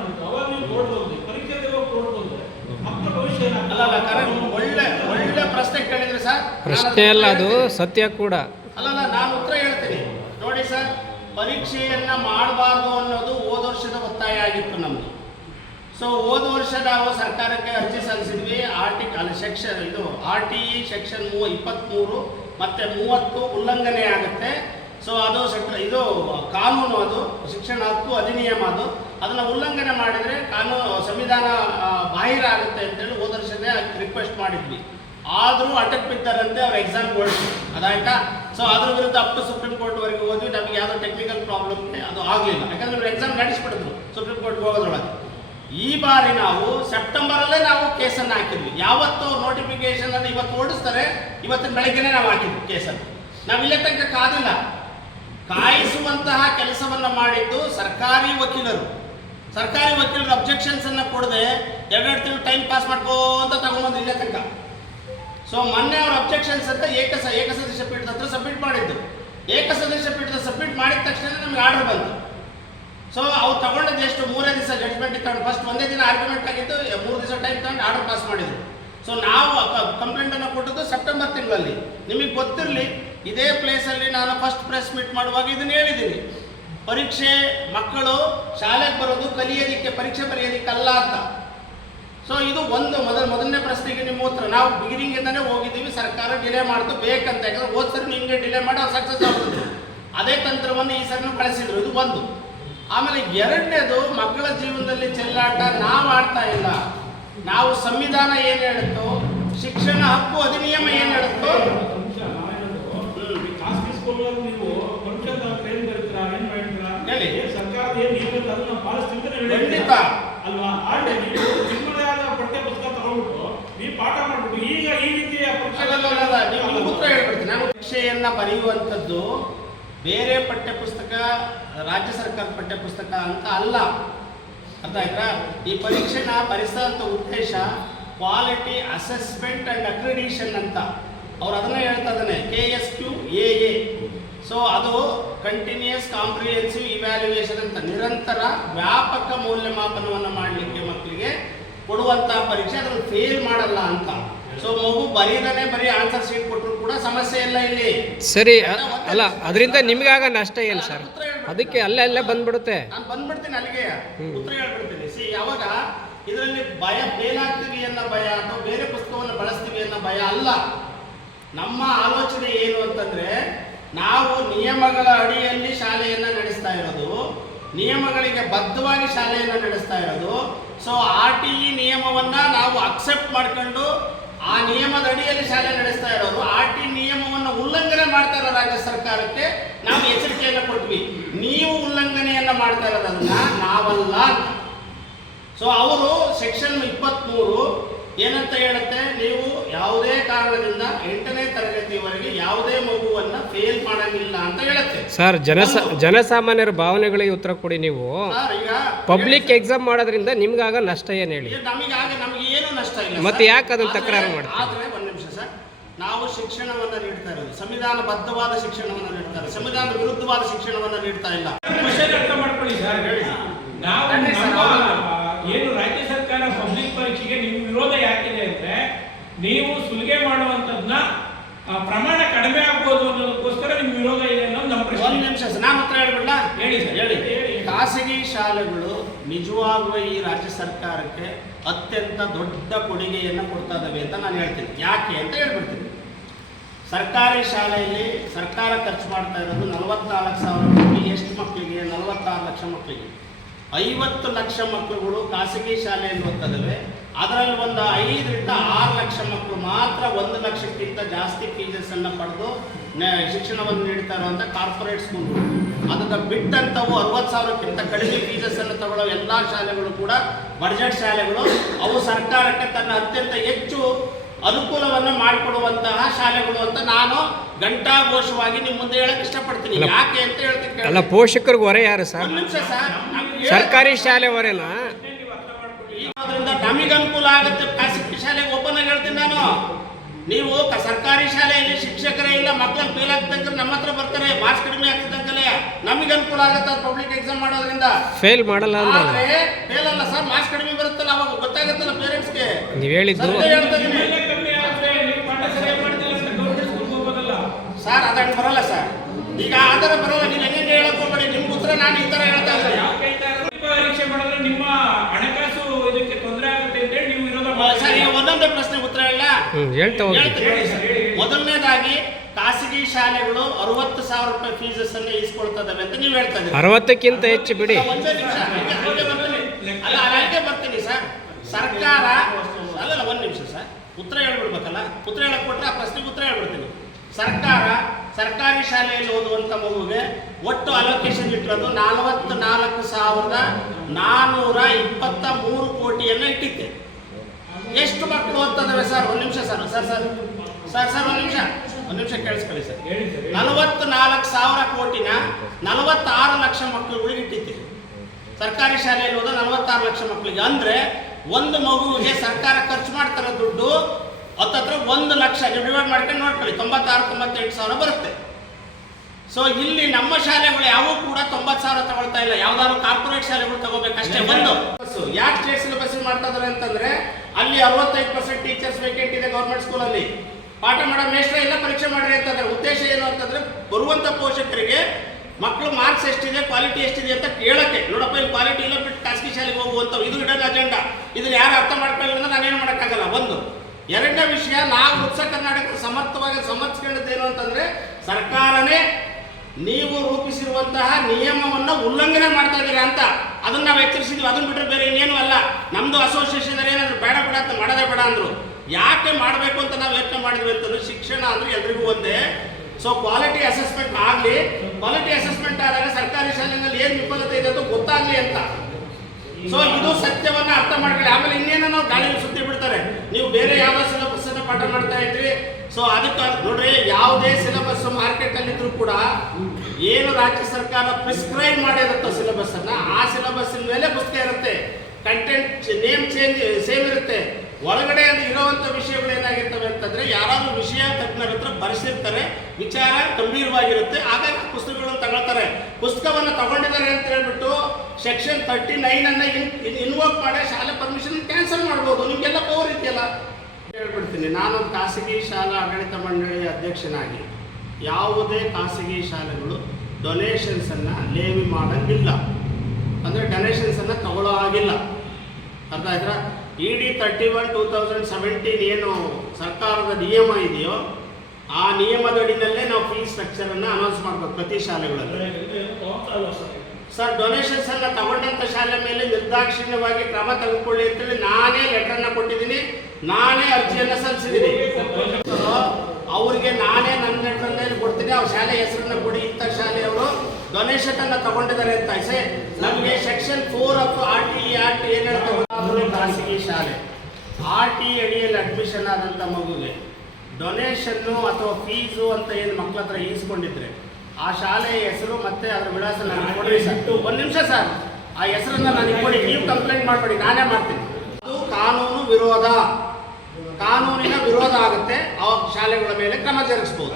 ಮಾಡಿದ್ರು ಅವಾಗ ನೀವು ಕೋರ್ಟ್ ಹೋಗ್ಲಿ ಪರೀಕ್ಷೆ ದೇವ ಕೋರ್ಟ್ ಹೋದ್ರೆ ಮಕ್ಕಳ ಭವಿಷ್ಯ ಅಲ್ಲ ಅಲ್ಲ ಕರೆಕ್ಟ್ ಒಳ್ಳೆ ಒಳ್ಳೆ ಪ್ರಶ್ನೆ ಕೇಳಿದ್ರಿ ಸರ್. ಪ್ರಶ್ನೆ ಅಲ್ಲ ಅದು ಸತ್ಯ ಕೂಡ. ಅಲ್ಲಲ್ಲ ನಾನು ಉತ್ತರ ಹೇಳ್ತೀನಿ. ನೋಡಿ ಸರ್ ಪರೀಕ್ಷೆಯನ್ನ ಮಾಡಬಾರ್ದು ಅನ್ನೋದು ಹೋದ ವರ್ಷದ ಒತ್ತಾಯ ಆಗಿತ್ತು ನಮ್ದು. ಸೊ ಹೋದ ವರ್ಷ ನಾವು ಸರ್ಕಾರಕ್ಕೆ ಅರ್ಜಿ ಸಲ್ಲಿಸಿದ್ವಿ ಆರ್ಟಿ ಟಿ ಸೆಕ್ಷನ್ ಇದು ಆರ್ ಟಿ ಇ ಸೆಕ್ಷನ್ ಮೂ ಇಪ್ಪತ್ತ್ಮೂರು ಮತ್ತೆ ಮೂವತ್ತು ಉಲ್ಲಂಘನೆ ಆಗುತ್ತೆ. ಸೊ ಅದು ಸೆಕ್ಟ ಇದು ಕಾನೂನು ಅದು ಶಿಕ್ಷಣ ಹಕ್ಕು ಅಧಿನಿಯಮ ಅದು. ಅದನ್ನು ಉಲ್ಲಂಘನೆ ಮಾಡಿದರೆ ಕಾನೂನು ಸಂವಿಧಾನ ಬಾಹಿರ ಆಗುತ್ತೆ ಅಂತೇಳಿ ಹೋದ ವರ್ಷನೇ ರಿಕ್ವೆಸ್ಟ್ ಮಾಡಿದ್ವಿ. ಆದರೂ ಅಟಕ್ ಬಿದ್ದಾರಂತೆ ಅವ್ರ ಎಕ್ಸಾಮ್ ಕೊಡ್ತೀವಿ ಅದಾಯ್ತಾ? ಸೊ ಅದ್ರ ವಿರುದ್ಧ ಅಪ್ ಟು ಸುಪ್ರೀಂ ಕೋರ್ಟ್ವರೆಗೆ ಹೋದ್ವಿ. ನಮಗೆ ಯಾವುದೋ ಟೆಕ್ನಿಕಲ್ ಪ್ರಾಬ್ಲಮ್ ಅದು ಆಗಲಿಲ್ಲ. ಯಾಕಂದ್ರೆ ಎಕ್ಸಾಮ್ ನಡೆಸ್ಬಿಡಿದ್ರು ಸುಪ್ರೀಂ ಕೋರ್ಟ್ಗೆ ಹೋಗೋದ್ರೊಳಗೆ. ಈ ಬಾರಿ ನಾವು ಸೆಪ್ಟೆಂಬರಲ್ಲೇ ನಾವು ಕೇಸನ್ನು ಹಾಕಿದ್ವಿ. ಯಾವತ್ತು ನೋಟಿಫಿಕೇಶನ್ ಅನ್ನು ಇವತ್ತು ಓಡಿಸ್ತಾರೆ. ಇವತ್ತಿನ ಬೆಳಗ್ಗೆನೇ ನಾವು ಹಾಕಿದ್ವಿ ಕೇಸನ್ನು. ನಾವು ಇಲ್ಲೇ ತನಕ ಕಾದಿಲ್ಲ. ಕಾಯಿಸುವಂತಹ ಕೆಲಸವನ್ನು ಮಾಡಿದ್ದು ಸರ್ಕಾರಿ ವಕೀಲರು. ಸರ್ಕಾರಿ ವಕೀಲರು ಅಬ್ಜೆಕ್ಷನ್ಸ್ ಅನ್ನ ಕೊಡದೆ ಎರಡೆರಡು ತಿಂಗಳು ಟೈಮ್ ಪಾಸ್ ಮಾಡ್ಕೋಂತ ತಗೊಂಡ್ಬಂದು ಇಲ್ಲೇ ತನಕ. ಸೊ ಮೊನ್ನೆ ಅವ್ರ ಅಬ್ಜೆಕ್ಷನ್ಸ್ ಅಂತ ಏಕಸ ಏಕಸದಸ್ಯ ಪೀಠದ ಹತ್ರ ಸಬ್ಮಿಟ್ ಮಾಡಿದ್ದು. ಏಕಸದಸ್ಯ ಪೀಠದ ಸಬ್ಮಿಟ್ ಮಾಡಿದ ತಕ್ಷಣ ನಮ್ಗೆ ಆರ್ಡರ್ ಬಂತು. ಸೊ ಅವ್ರು ತಗೊಂಡದ್ದು ಎಷ್ಟು? ಮೂರೇ ದಿವಸ ಜಡ್ಜ್ಮೆಂಟ್ ತಗೊಂಡು ಫಸ್ಟ್ ಒಂದೇ ದಿನ ಆರ್ಗ್ಯುಮೆಂಟ್ ಆಗಿದ್ದು ಮೂರು ದಿವಸ ಟೈಮ್ ತಗೊಂಡು ಆರ್ಡರ್ ಪಾಸ್ ಮಾಡಿದ್ರು. ಸೊ ನಾವು ಕಂಪ್ಲೇಂಟನ್ನು ಕೊಟ್ಟದ್ದು ಸೆಪ್ಟೆಂಬರ್ ತಿಂಗಳಲ್ಲಿ. ನಿಮಗೆ ಗೊತ್ತಿರಲಿ, ಇದೇ ಪ್ಲೇಸಲ್ಲಿ ನಾನು ಫಸ್ಟ್ ಪ್ರೆಸ್ ಮೀಟ್ ಮಾಡುವಾಗ ಇದನ್ನು ಹೇಳಿದ್ದೀನಿ. ಪರೀಕ್ಷೆ ಮಕ್ಕಳು ಶಾಲೆಗೆ ಬರೋದು, ಕಲಿಯೋದಿಕ್ಕೆ ಪರೀಕ್ಷೆ ಬರೆಯೋದಿಕ್ಕಲ್ಲ ಅಂತ. ಸೊ ಇದು ಒಂದು ಮೊದಲ ಮೊದಲನೇ ಪ್ರಶ್ನೆಗೆ ನಿಮ್ಮ ಉತ್ತರ. ನಾವು ಬಿಗಿನಿಂಗ್ ಇಂದಾನೆ ಹೋಗಿದ್ದೀವಿ, ಸರ್ಕಾರ ಡಿಲೇ ಮಾಡೋದು ಬೇಕಂತ. ಯಾಕಂದ್ರೆ ಹೋದ್ ಸರಿ ನಿಮಗೆ ಡಿಲೇ ಮಾಡಿ ಅವ್ರು ಸಕ್ಸಸ್ ಅದೇ ತಂತ್ರವನ್ನು ಈ ಸರಿನೂ ಕಳಿಸಿದ್ರು ಇದು ಒಂದು. ಆಮೇಲೆ ಎರಡನೇದು, ಮಕ್ಕಳ ಜೀವನದಲ್ಲಿ ಚೆಲ್ಲಾಟ ನಾವು ಆಡ್ತಾ ಇಲ್ಲ. ನಾವು ಸಂವಿಧಾನ ಏನು ಹೇಳುತ್ತೋ ಶಿಕ್ಷಣ ಹಕ್ಕು ಅಧಿನಿಯಮ ಏನು ಹೇಳುತ್ತೋ ಫಂಕ್ಷನ್ ನಾವೇನದು ಈ ಖಾಸಗಿ ಸ್ಕೂಲ್ಗಳಲ್ಲಿ ನೀವು ಫಂಕ್ಷನ್ ಟ್ರೈನ್ ಬರೀತೀರಾ ಏನ್ ಮಾಡ್ತೀರಾ ಹೇಳಿ. ಏನ್ ಸರ್ಕಾರದ ಏನ್ ನಿಯಮ ಇದೆ ಅದನ್ನ ಪಾಲಿಸ್ತಿದ್ರೆ ಖಂಡಿತ. ಅಲ್ವಾ? ಆದ್ರೆ ನೀವು ನಿಮ್ಮದೇ ಆದ ಪಠ್ಯ ಪುಸ್ತಕ ತಗೊಂಡ್ಬಿಟ್ಟು ನೀವು ಪಾಠ ಮಾಡ್ಬಿಟ್ಟು ಈಗ ಈ ರೀತಿಯ ಉತ್ತರ ಹೇಳ್ಬಿಡ್ತೀನಿ. ನಾನು ಪರೀಕ್ಷೆಯನ್ನ ಬರೆಯುವಂಥದ್ದು ಬೇರೆ ಪಠ್ಯ ಪುಸ್ತಕ ರಾಜ್ಯ ಸರ್ಕಾರದ ಪಠ್ಯ ಪುಸ್ತಕ ಅಂತ ಅಲ್ಲ. ಅರ್ಥ ಆಯ್ತಾ? ಈ ಪರೀಕ್ಷೆನ ಬರೆಸೋಂಥ ಉದ್ದೇಶ ಕ್ವಾಲಿಟಿ ಅಸೆಸ್ಮೆಂಟ್ ಅಂಡ್ ಅಕ್ರೆಡಿಷನ್ ಅಂತ. ಅವ್ರು ಅದನ್ನ ಹೇಳ್ತಾ ಇದ್ದಾನೆ K S Q A A so ಅದು ಕಂಟಿನ್ಯೂಸ್ ಕಾಂಪ್ರಿಹೆನ್ಸಿವ್ ಇವ್ಯಾಲ್ಯೂಯೇಷನ್ ಅಂತ. ನಿರಂತರ ವ್ಯಾಪಕ ಮೌಲ್ಯಮಾಪನವನ್ನು ಮಾಡಲಿಕ್ಕೆ ಮಕ್ಕಳಿಗೆ ಕೊಡುವಂತಹ ಪರೀಕ್ಷೆ ಅದನ್ನು ಫೇಲ್ ಮಾಡಲ್ಲ ಅಂತ. ಸೊ ಮಗು ಬರೀದನೆ ಬರೀ ಆನ್ಸರ್ ಶೀಟ್ ಕೊಟ್ಟರು ಕೂಡ ಸಮಸ್ಯೆ ಇಲ್ಲ ಇಲ್ಲಿ. ಸರಿ ಅಲ್ಲ ಅದರಿಂದ ನಿಮ್ಗಾಗ ನಷ್ಟ ಏನು ಸರ್? ಅದಕ್ಕೆ ಅಲ್ಲೇ ಅಲ್ಲೇ ಬಂದ್ಬಿಡುತ್ತೆ. ನಾನು ಬಂದ್ಬಿಡ್ತೀನಿ ಅಲ್ಲಿಗೆ. ಉತ್ತರ ಹೇಳ್ಬಿಡ್ತೀನಿ. ಸಿ ಯಾವಾಗ ಇದರಲ್ಲಿ ಭಯ ಫೇಲ್ ಆಗ್ತೀವಿ ಅನ್ನೋ ಭಯ ಅಥವಾ ಬೇರೆ ಪುಸ್ತಕವನ್ನು ಬಳಸ್ತೀವಿ ಅನ್ನೋ ಭಯ ಅಲ್ಲ. ನಮ್ಮ ಆಲೋಚನೆ ಏನು ಅಂತಂದ್ರೆ ನಾವು ನಿಯಮಗಳ ಅಡಿಯಲ್ಲಿ ಶಾಲೆಯನ್ನ ನಡೆಸ್ತಾ ಇರೋದು. ನಿಯಮಗಳಿಗೆ ಬದ್ಧವಾಗಿ ಶಾಲೆಯನ್ನ ನಡೆಸ್ತಾ ಇರೋದು. ಸೊ ಆರ್ ಟಿ ಇ ನಿಯಮವನ್ನ ನಾವು ಅಕ್ಸೆಪ್ಟ್ ಮಾಡ್ಕೊಂಡು ಆ ನಿಯಮದ ಅಡಿಯಲ್ಲಿ ಶಾಲೆ ನಡೆಸ್ತಾ ಇರೋದು. ಆರ್ ಟಿ ನಿಯಮವನ್ನು ಉಲ್ಲಂಘನೆ ಮಾಡ್ತಾ ಇರೋ ರಾಜ್ಯ ಸರ್ಕಾರಕ್ಕೆ ನಾವು ಎಚ್ಚರಿಕೆಯನ್ನು ಕೊಟ್ವಿ. ನೀವು ಉಲ್ಲಂಘನೆಯನ್ನ ಮಾಡ್ತಾ ಇರೋದನ್ನ ನಾವಲ್ಲ. ಸೊ ಅವರು ಸೆಕ್ಷನ್ ಇಪ್ಪತ್ತ್ಮೂರು ಏನಂತ ಹೇಳುತ್ತೆ? ನೀವು ಯಾವುದೇ ಕಾರಣದಿಂದ ಎಂಟನೇ ತರಗತಿವರೆಗೆ ಯಾವುದೇ ಮಗುವನ್ನ ಫೇಲ್ ಮಾಡಂಗಿಲ್ಲ ಅಂತ ಹೇಳುತ್ತೆ. ಸರ್ ಜನಸ ಜನಸಾಮಾನ್ಯರ ಭಾವನೆಗಳಿಗೆ ಉತ್ತರ ಕೊಡಿ ನೀವು. ಸರ್, ಈಗ ಪಬ್ಲಿಕ್ ಎಕ್ಸಾಮ್ ಮಾಡೋದ್ರಿಂದ ನಿಮ್ಗಾಗ ನಷ್ಟ ಏನು ಹೇಳಿ? ನಮಗಾಗ ನಮಗೆ ಏನು ನಷ್ಟ ಇಲ್ಲ ಮತ್ತೆ. ಯಾಕೆ ಅದನ್ನ ತಕರಾರು ಮಾಡಿ ಆದ್ರೆ ಒಂದ್ ನಿಮಿಷ ಸರ್ ನಾವು ಶಿಕ್ಷಣವನ್ನ ನೀಡ್ತಾ ಇರೋದು. ಸಂವಿಧಾನಬದ್ಧವಾದ ಶಿಕ್ಷಣವನ್ನ ನೀಡ್ತಾ ಇರೋದು. ಸಂವಿಧಾನ ವಿರುದ್ಧವಾದ ಶಿಕ್ಷಣವನ್ನ ನೀಡ್ತಾ ಇಲ್ಲ. ವಿಷಯ ಅರ್ಥ ಮಾಡ್ಕೊಳ್ಳಿ ಸರ್ ಹೇಳಿ. ನಾವು ಖಂಡಿತ ಸರ್, ನಮ್ಮ ಹೌದು. ಏನು ರಾಜ್ಯ ಸರ್ಕಾರ ಪಬ್ಲಿಕ್ ಪರೀಕ್ಷೆಗೆ ನಿಮ್ಮ ವಿರೋಧ ಯಾಕಿದೆ ಅಂದ್ರೆ ನೀವು ಸುಲಿಗೆ ಮಾಡುವಂತದ್ನ ಆ, ಪ್ರಮಾಣ ಕಡಿಮೆ ಆಗ್ಬೋದು ಅನ್ನೋದಕ್ಕೋಸ್ಕರ ನಿಮ್ಗೆ ವಿರೋಧ ಇದೆ ಅನ್ನೋದು ನಮ್ಮ ಪ್ರಶ್ನೆ. ಒಂದು ನಿಮಿಷ ನಾ ನಾನು ಉತ್ತರ ಹೇಳ್ಬಿಡ್ಲಾ? ಹೇಳಿ ಸರ್. ಹೇಳಿ. ಖಾಸಗಿ ಶಾಲೆಗಳು ನಿಜವಾಗುವ ಈ ರಾಜ್ಯ ಸರ್ಕಾರಕ್ಕೆ ಅತ್ಯಂತ ದೊಡ್ಡ ಕೊಡುಗೆಯನ್ನು ಕೊಡ್ತಾ ಇದ್ದಾವೆ ಅಂತ ನಾನು ಹೇಳ್ತೀನಿ. ಯಾಕೆ ಅಂತ ಹೇಳ್ಬಿಡ್ತೀನಿ. ಸರ್ಕಾರಿ ಶಾಲೆಯಲ್ಲಿ ಸರ್ಕಾರ ಖರ್ಚು ಮಾಡ್ತಾ ಇರೋದು ನಲವತ್ನಾಲ್ಕು ಸಾವಿರ ಕೋಟಿ ಎಷ್ಟು ಮಕ್ಕಳಿಗೆ? ನಲವತ್ತಾರು ಲಕ್ಷ ಮಕ್ಕಳಿಗೆ. ಐವತ್ತು ಲಕ್ಷ ಮಕ್ಕಳುಗಳು ಖಾಸಗಿ ಶಾಲೆಯಲ್ಲಿ ಓದ್ತದವೆ ಅದರಲ್ಲಿ ಒಂದು ಐದರಿಂದ ಲಕ್ಷಕ್ಕಿಂತ ಜಾಸ್ತಿ ಫೀಸಸ್ ಅನ್ನ ಪಡೆದು ಶಿಕ್ಷಣವನ್ನು ನೀಡ್ತಾ ಇರುವಂಥ ಕಾರ್ಪೊರೇಟ್ ಸ್ಕೂಲ್ಗಳು ಅದನ್ನು ಬಿಟ್ಟಂಥವು ಅರವತ್ತು ಸಾವಿರಕ್ಕಿಂತ ಕಡಿಮೆ ಫೀಸಸ್ ಅನ್ನು ತಗೊಳ್ಳೋ ಎಲ್ಲ ಶಾಲೆಗಳು ಕೂಡ ಬಡ್ಜೆಟ್ ಶಾಲೆಗಳು ಅವು ಸರ್ಕಾರಕ್ಕೆ ತನ್ನ ಅತ್ಯಂತ ಹೆಚ್ಚು ಅನುಕೂಲವನ್ನು ಮಾಡಿಕೊಡುವಂತಹ ಶಾಲೆಗಳು ಅಂತ ನಾನು ಘಂಟಾಘೋಷವಾಗಿ ನಿಮ್ಮ ಮುಂದೆ ಹೇಳಕ್ ಇಷ್ಟಪಡ್ತೀನಿ. ಯಾಕೆ ಅಂತ ಹೇಳ್ತೀನಿ. ಅಲ್ಲ ಪೋಷಕರಿಗೆ ಹೊರೆ ಯಾರು ಸರ್? ಒಂದ್ ನಿಮಿಷ ಸರ್ ಸರ್ಕಾರಿ ಶಾಲೆ ಅದರಿಂದ ನಮಗೆ ಅನುಕೂಲ ಆಗುತ್ತೆ. ಖಾಸಗಿ ಶಾಲೆಗೆ ಓಪನ್ ಆಗಿ ಹೇಳ್ತೀನಿ ನಾನು. ನೀವು ಸರ್ಕಾರಿ ಶಾಲೆಯಲ್ಲಿ ಶಿಕ್ಷಕರೇ ಇಲ್ಲ ಮಕ್ಕಳು ಫೇಲ್ ಆಗ್ತಂಕ ನಮ್ಮ ಹತ್ರ ಬರ್ತಾರೆ ಮಾರ್ಕ್ಸ್ ಕಡಿಮೆ ಆಗ್ತದಂತಲೇ ನಮಗೆ ಅನುಕೂಲ ಆಗುತ್ತೆ ಪಬ್ಲಿಕ್ ಎಕ್ಸಾಮ್ ಮಾಡೋದ್ರಿಂದ. ಫೇಲ್ ಮಾಡಲ್ಲ ಅಂದ್ರೆ ಫೇಲ್ ಅಲ್ಲ ಸರ್ ಮಾರ್ಕ್ಸ್ ಕಡಿಮೆ ಬರುತ್ತಲ್ಲ ಅವಾಗ ಗೊತ್ತಾಗುತ್ತಲ್ಲ ಪೇರೆಂಟ್ಸ್ಗೆ ನೀವು ಹೇಳಿದ್ದು ಆದ್ರೆ ಸರ್ ಅದಂಗೆ ಬರಲ್ಲ ಸರ್ ಈಗ ಆ ಥರ ಬರಲ್ಲ ನೀವು ಹೆಂಗೆ ಹೇಳಕ್ ಹೋಗ್ಬೇಡಿ. ನಿಮ್ಗೆ ಉತ್ತರ ನಾನು ಈ ತರ ಹೇಳ್ತಾ ಇದ್ದೀನಿ. ನಿಮ್ಮ ಪರೀಕ್ಷೆ ಮಾಡಿದ್ರೆ ನಿಮ್ಮ ಹಣಕಾಸು ಇದಕ್ಕೆ ತೊಂದರೆ ಆಗುತ್ತೆ ಅಂತ ಹೇಳಿ ನೀವು ಇರೋದ ಸರ್ ಈಗ ಒಂದೊಂದೇ ಪ್ರಶ್ನೆ ಹೇಳ್ತಾ. ಮೊದಲನೇದಾಗಿ ಖಾಸಗಿ ಶಾಲೆಗಳು ಅರವತ್ತು ಸಾವಿರ ರೂಪಾಯಿ ಫೀಸಸ್ ಅನ್ನ ಇಸ್ಕೊಳ್ತದವೆ ಅಂತ ನೀವು ಹೇಳ್ತಾ ಇದ್ದೀರಿ. ಅರವತ್ತಕ್ಕಿಂತ ಹೆಚ್ಚು ಬಿಡಿ. ಒಂದೇ ನಿಮಿಷ. ಬರ್ತೀನಿ. ಅಲ್ಲ ಅಲ್ಲಿಗೆ ಬರ್ತೀನಿ ಸರ್. ಸರ್ಕಾರ ಅಲ್ಲಲ್ಲ ಒಂದು ನಿಮಿಷ ಸರ್. ಉತ್ತರ ಹೇಳ್ಬಿಡ್ಬೇಕಲ್ಲ? ಉತ್ತರ ಹೇಳಕ್ ಕೊಟ್ರೆ ಆ ಪ್ರಶ್ನೆಗೆ ಉತ್ತರ ಹೇಳ್ಬಿಡ್ತೀನಿ. ಸರ್ಕಾರ ಸರ್ಕಾರಿ ಶಾಲೆಯಲ್ಲಿ ಓದುವಂತ ಮಗುವಿಗೆ ಒಟ್ಟು ಅಲೋಕೇಶನ್ ಇಟ್ಟಿರೋದು ನಲವತ್ತು ನಾಲ್ಕು ಸಾವಿರದ ನಾನ್ನೂರ ಇಪ್ಪತ್ತ ಮೂರು ಕೋಟಿಯನ್ನ ಇಟ್ಟಿದ್ದೆ. ಎಷ್ಟು ಮಕ್ಕಳು ಓದ್ತದವೆ ಸರ್? ಒಂದು ನಿಮಿಷ sir sir sir. Sir sir ಒಂದು ನಿಮಿಷ. ಒಂದು ನಿಮಿಷ ಕೇಳಿಸ್ಕೊಳ್ಳಿ ಸರ್. ನಲವತ್ತು ನಾಲ್ಕು ಸಾವಿರ ಕೋಟಿನ ನಲವತ್ತಾರು ಲಕ್ಷ ಮಕ್ಕಳುಗಳಿಗೆ ಇಟ್ಟಿದ್ದೀರಿ ಸರ್ಕಾರಿ ಶಾಲೆಯಲ್ಲಿ ಓದೋ ನಲವತ್ತಾರು ಲಕ್ಷ ಮಕ್ಕಳಿಗೆ. ಅಂದ್ರೆ ಒಂದು ಮಗುವಿಗೆ ಸರ್ಕಾರ ಖರ್ಚು ಮಾಡ್ತಾರೋ ದುಡ್ಡು ಹತ್ತತ್ರ ಒಂದು ಲಕ್ಷ. ಡಿವೈಡ್ ಮಾಡ್ಕೊಂಡು ನೋಡ್ಕೊಳ್ಳಿ. ತೊಂಬತ್ತಾರು ತೊಂಬತ್ತೆಂಟು ಸಾವಿರ ಬರುತ್ತೆ. ಸೊ ಇಲ್ಲಿ ನಮ್ಮ ಶಾಲೆಗಳು ಯಾವೂ ಕೂಡ ತೊಂಬತ್ತು ಸಾವಿರ ತಗೊಳ್ತಾ ಇಲ್ಲ. ಯಾವ್ದಾದ್ರು ಕಾರ್ಪೊರೇಟ್ ಶಾಲೆಗಳು ತಗೋಬೇಕಷ್ಟೇ ಒಂದು ಯಾಕೆ ಸ್ಟೇಟ್ ಸಿಲೆಬಸ್ ಮಾಡ್ತಾ ಇದಾರೆ ಅಂತಂದ್ರೆ, ಅಲ್ಲಿ ಅರವತ್ತೈದು ಪರ್ಸೆಂಟ್ ಟೀಚರ್ಸ್ ವೇಕೆಂಟ್ ಇದೆ ಗೌರ್ಮೆಂಟ್ ಸ್ಕೂಲಲ್ಲಿ ಪಾಠ ಮಾಡೋ ಮೇಷ್ಟ್ರ ಎಲ್ಲ ಪರೀಕ್ಷೆ ಮಾಡ್ರಿ ಅಂತಂದ್ರೆ, ಉದ್ದೇಶ ಏನು ಅಂತಂದ್ರೆ, ಬರುವಂತ ಪೋಷಕರಿಗೆ ಮಕ್ಕಳು ಮಾರ್ಕ್ಸ್ ಎಷ್ಟಿದೆ ಕ್ವಾಲಿಟಿ ಎಷ್ಟಿದೆ ಅಂತ ಕೇಳಕ್ಕೆ. ನೋಡಪ್ಪ, ಇಲ್ಲಿ ಕ್ವಾಲಿಟಿ ಇಲ್ಲ ಬಿಟ್ಟು ಖಾಸಗಿ ಶಾಲೆಗೆ ಹೋಗುವಂತ ಇದು ಇಡೋದು ಅಜೆಂಡಾ ಇದನ್ನ ಯಾರು ಅರ್ಥ ಮಾಡ್ಕೊಳ್ಳಿಲ್ಲ ನಾನೇನು ಮಾಡೋಕ್ಕಾಗಲ್ಲ. ಒಂದು, ಎರಡನೇ ವಿಷಯ, ನಾವು ಉತ್ತರ ಕರ್ನಾಟಕ ಸಮರ್ಥವಾಗಿ ಸಮರ್ಥಿಸಿಕೊಂಡಿದ್ದೇನು ಅಂತಂದ್ರೆ, ಸರ್ಕಾರನೇ ನೀವು ರೂಪಿಸಿರುವಂತಹ ನಿಯಮವನ್ನು ಉಲ್ಲಂಘನೆ ಮಾಡ್ತಾ ಇದ್ದೀರಾ ಅಂತ ಅದನ್ನ ನಾವು ಎಚ್ಚರಿಸಿದ್ವಿ. ಅದನ್ನ ಬಿಟ್ಟರೆ ಬೇರೆ ಇನ್ನೇನು ಅಲ್ಲ. ನಮ್ದು ಅಸೋಸಿಯೇಷನ್ ಏನಾದ್ರು ಬೇಡ ಬೇಡ ಅಂತ ಮಾಡೋದೇ ಬೇಡ ಅಂದ್ರು. ಯಾಕೆ ಮಾಡಬೇಕು ಅಂತ ನಾವು ಯೋಚನೆ ಮಾಡಿದ್ವಿ ಅಂತಂದ್ರೆ ಶಿಕ್ಷಣ ಅಂದ್ರೆ ಎಲ್ರಿಗೂ ಒಂದೇ. ಸೊ ಕ್ವಾಲಿಟಿ ಅಸೆಸ್ಮೆಂಟ್ ಆಗಲಿ ಕ್ವಾಲಿಟಿ ಅಸೆಸ್ಮೆಂಟ್ ಆದಾಗ ಸರ್ಕಾರಿ ಶಾಲೆಯಲ್ಲಿ ಏನು ವಿಫಲತೆ ಇದೆ ಅಂತ ಗೊತ್ತಾಗ್ಲಿ ಅಂತ. ಸೊ ಇದು ಸತ್ಯವನ್ನ ಅರ್ಥ ಮಾಡ್ಕೊಳ್ಳಿ. ಆಮೇಲೆ ಇನ್ನೇನೋ ನಾವು ಗಾಳಿ ಸುತ್ತಿ ಬಿಡ್ತಾರೆ. ನೀವು ಬೇರೆ ಯಾವ ಸಿಲಬಸ್ ಪಾಠ ಮಾಡ್ತಾ ಇದ್ರಿ. ಸೊ ಅದಕ್ಕೆ ನೋಡ್ರಿ ಯಾವುದೇ ಸಿಲೆಬಸ್ ಮಾರ್ಕೆಟ್ ಅಲ್ಲಿ ಇದ್ರೂ ಕೂಡ ಏನು ರಾಜ್ಯ ಸರ್ಕಾರ ಪ್ರಿಸ್ಕ್ರೈಬ್ ಮಾಡಿರುತ್ತೋ ಸಿಲೆಬಸ್ ಅನ್ನ, ಆ ಸಿಲೆಬಸ್ ಮೇಲೆ ಪುಸ್ತಕ ಇರುತ್ತೆ. ಕಂಟೆಂಟ್ ನೇಮ್ ಚೇಂಜ್ ಸೇಮ್ ಇರುತ್ತೆ. ಒಳಗಡೆ ಅಲ್ಲಿ ಇರುವಂತ ವಿಷಯಗಳು ಏನಾಗಿರ್ತವೆ ಅಂತಂದ್ರೆ, ಯಾರಾದ್ರೂ ವಿಷಯ ತಜ್ಞರ ಹತ್ರ ಬರೆಸಿರ್ತಾರೆ, ವಿಚಾರ ಗಂಭೀರವಾಗಿರುತ್ತೆ. ಆಗ ಪುಸ್ತಕಗಳನ್ನು ತಗೊಳ್ತಾರೆ. ಪುಸ್ತಕವನ್ನು ತಗೊಂಡಿದ್ದಾರೆ ಅಂತ ಹೇಳ್ಬಿಟ್ಟು ಸೆಕ್ಷನ್ ತರ್ಟಿ ನೈನ್ ಅನ್ನ ಇನ್ವೋಕ್ ಮಾಡಿ ಶಾಲೆ ಪರ್ಮಿಷನ್ ಕ್ಯಾನ್ಸಲ್ ಮಾಡ್ಬೋದು. ನಿಮ್ಗೆಲ್ಲ ಪವರ್ ಇದೆಯಲ್ಲ? ಹೇಳ್ಬಿಡ್ತೀನಿ. ನಾನೊಂದು ಖಾಸಗಿ ಶಾಲಾ ಆಡಳಿತ ಮಂಡಳಿ ಅಧ್ಯಕ್ಷನಾಗಿ. ಯಾವುದೇ ಖಾಸಗಿ ಶಾಲೆಗಳು ಡೊನೇಷನ್ಸ್ ಅನ್ನ ಲೇವಿ ಮಾಡಂಗಿಲ್ಲ. ಅಂದ್ರೆ ಡೊನೇಷನ್ಸ್ ಅನ್ನ ತಗೊಳ್ಳೋ ಆಗಿಲ್ಲ ಅರ್ಥ ಆಯ್ತಾ E D thirty one two thousand seventeen ಏನು ಸರ್ಕಾರದ ನಿಯಮ ಇದೆಯೋ, ಆ ನಿಯಮದಡಿನಲ್ಲೇ ನಾವು ಫೀಸ್ ಸ್ಟ್ರಕ್ಚರ್ ಅನ್ನ ಅನೌನ್ಸ್ ಮಾಡ್ಬೇಕು ಪ್ರತಿ ಶಾಲೆಗಳಲ್ಲಿ. ಸರ್ ಡೊನೇಷನ್ಸ್ ಎಲ್ಲ ತಗೊಂಡಂತ ಶಾಲೆ ಮೇಲೆ ನಿರ್ದಾಕ್ಷಿಣ್ಯವಾಗಿ ಕ್ರಮ ತೆಗೆದುಕೊಳ್ಳಿ ಅಂತೇಳಿ ನಾನೇ ಲೆಟರ್ನ ಕೊಟ್ಟಿದ್ದೀನಿ. ನಾನೇ ಅರ್ಜಿಯನ್ನು ಸಲ್ಲಿಸಿದ್ದೀನಿ. ಅವರಿಗೆ ನಾನೇ ನನ್ನ ಮೇಲೆ ಕೊಡ್ತೀನಿ ಅವ್ರ ಶಾಲೆ ಹೆಸರನ್ನ ಕೊಡಿ ಇಂಥ ಶಾಲೆಯವರು ಡೊನೇಷನ್ ಅನ್ನ ತಗೊಂಡಿದ್ದಾರೆ ಅಂತ ಸೆ ನಮಗೆ section four of R T R T ಏನ್ ಹೇಳ್ತಾರೆ? ಖಾಸಗಿ ಶಾಲೆ. ಆರ್ ಟಿ ಅಡಿಯಲ್ಲಿ ಅಡ್ಮಿಷನ್ ಆದಂಥ ಮಗುಗೆ ಡೊನೇಷನ್ನು ಅಥವಾ ಫೀಸು ಅಂತ ಏನು ಮಕ್ಕಳ ಹತ್ರ ಈಸ್ಕೊಂಡಿದ್ರೆ ಆ ಶಾಲೆಯ ಹೆಸರು ಮತ್ತೆ ಅದರ ವಿಳಾಸ ನನಗೆ ಕೊಡಿ ಸರ್. ಒಂದು ನಿಮಿಷ ಸರ್. ಆ ಹೆಸರನ್ನ ನನಗೆ ಕೊಡಿ. ನೀವು ಕಂಪ್ಲೇಂಟ್ ಮಾಡಬೇಡಿ ನಾನೇ ಮಾಡ್ತೀನಿ. ಅದು ಕಾನೂನು ವಿರೋಧ. ಕಾನೂನಿನ ವಿರೋಧ ಆಗುತ್ತೆ ಆ ಶಾಲೆಗಳ ಮೇಲೆ ಕ್ರಮ ಜರುಗಿಸ್ಬೋದು.